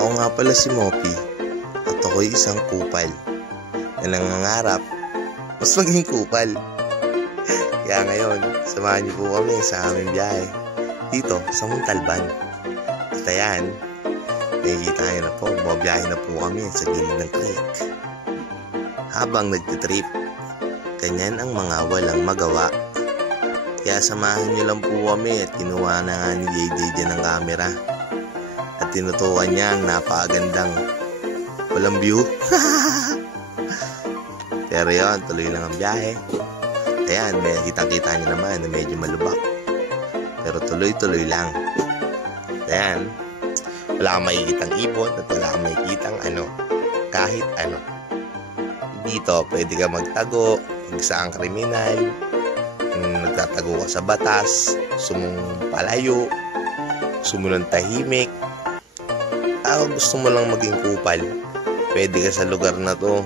Ako nga pala si Mopi at ako'y isang kupal na nangangarap mas maging kupal. Kaya ngayon, samahan niyo po kami sa aming biyahe dito sa Montalban. At ayan, nakikita niyo na po, bumabiyahe na po kami sa gilid ng creek. Habang nagtitrip, ganyan ang mga walang magawa. Kaya samahan niyo lang po kami at kinuha na nga ni JJ dyan ng camera. At tinutukan niya ang napakagandang walang view. Pero yun, tuloy lang ang biyahe. Ayan, may kitang-kita niyo naman na medyo malubak. Pero tuloy-tuloy lang. Ayan, wala kang makikitang ibon at wala kang makikitang kahit ano. Dito, pwede ka magtago, magsaang kriminal, nagtatago ka sa batas, sumumpalayo, sumunong tahimik. Gusto mo lang maging kupal, pwede ka sa lugar na to.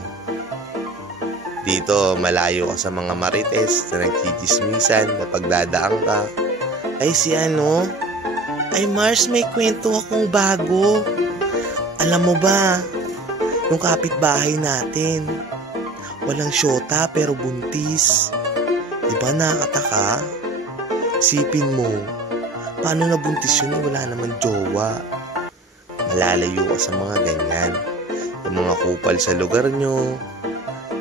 Dito, malayo ka sa mga marites na nagchichismisan na pagdadaan ka. Ay ay Mars, may kwento akong bago. Alam mo ba, yung kapitbahay natin, walang syota pero buntis. Diba nakakataka? Sipin mo, paano nabuntis yun? Wala naman jowa. Malalayo ka sa mga ganyan. Yung mga kupal sa lugar nyo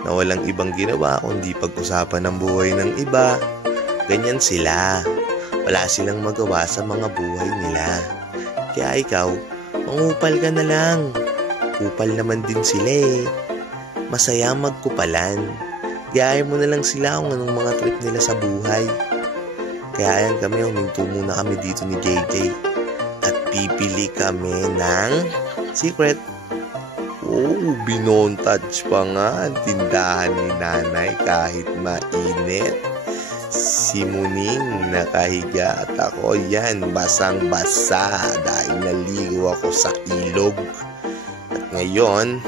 na walang ibang ginawa kundi pag-usapan ng buhay ng iba. Ganyan sila. Wala silang magawa sa mga buhay nila. Kaya ikaw, mangupal ka na lang. Kupal naman din sila eh. Masaya magkupalan. Gayahin mo na lang sila kung anong mga trip nila sa buhay. Kaya ayan kami, huminto muna kami dito ni JJ. At pipili kami ng secret. Oh, binontage pa nga ang tindahan ni nanay kahit mainit. Si Muning nakahiga at ako yan basang-basa dahil naligo ako sa ilog. At ngayon,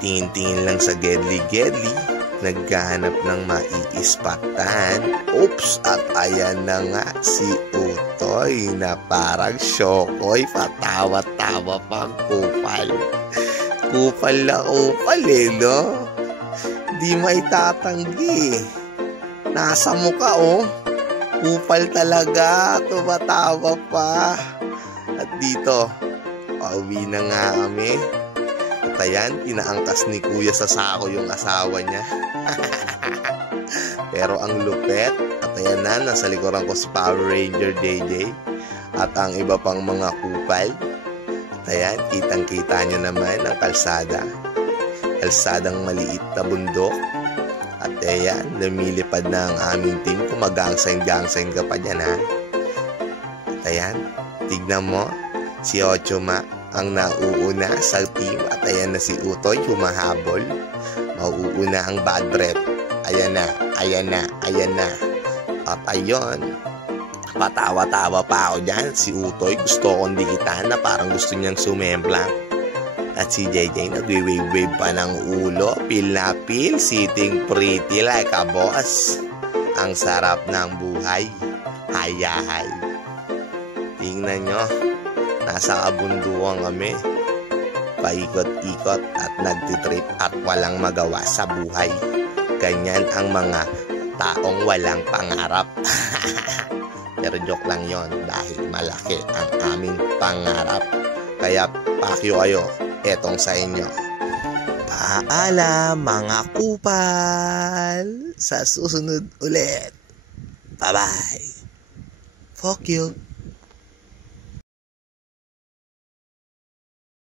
tingin-tingin lang sa gedli-gedli, naghahanap ng maiispatan. Oops! At ayan na nga si Utoy na parang syokoy, patawa-tawa pang kupal. Kupal na kupal no? Di maitatanggi. Nasa mukha kupal talaga, tumatawa pa. At dito, pauwi na nga kami. At ayan, pinaangkas ni kuya sa sako yung asawa niya. Pero ang lupet, at ayan na, nasa likuran ko si Power Ranger JJ at ang iba pang mga kupal. At ayan, kitang-kita nyo naman ang kalsadang maliit na bundok. At ayan, lumilipad na ang aming team. Kung mag-gangsign ka pa dyan ha. At ayan, tignan mo, si Ochoma ang nauuna sa team. At ayan na si Utoy, humahabol. Mauuna ang bad breath. Ayan na. At ayun, patawa-tawa pa ako dyan. Si Utoy, gusto kong dikitan na parang gusto niyang sumemplang. At si JJ, nagwe-wave pa ng ulo. Feel na feel, sitting pretty like a boss. Ang sarap ng buhay. Hayahay. Tingnan nyo, nasa kabundukan kami. Paikot-ikot at nagtitrip at walang magawa sa buhay. Ganyan ang mga taong walang pangarap. Pero joke lang yon dahil malaki ang aming pangarap. Kaya pakyo kayo, etong sa inyo. Paalam mga kupal. Sa susunod ulit. Bye-bye. Fuck you.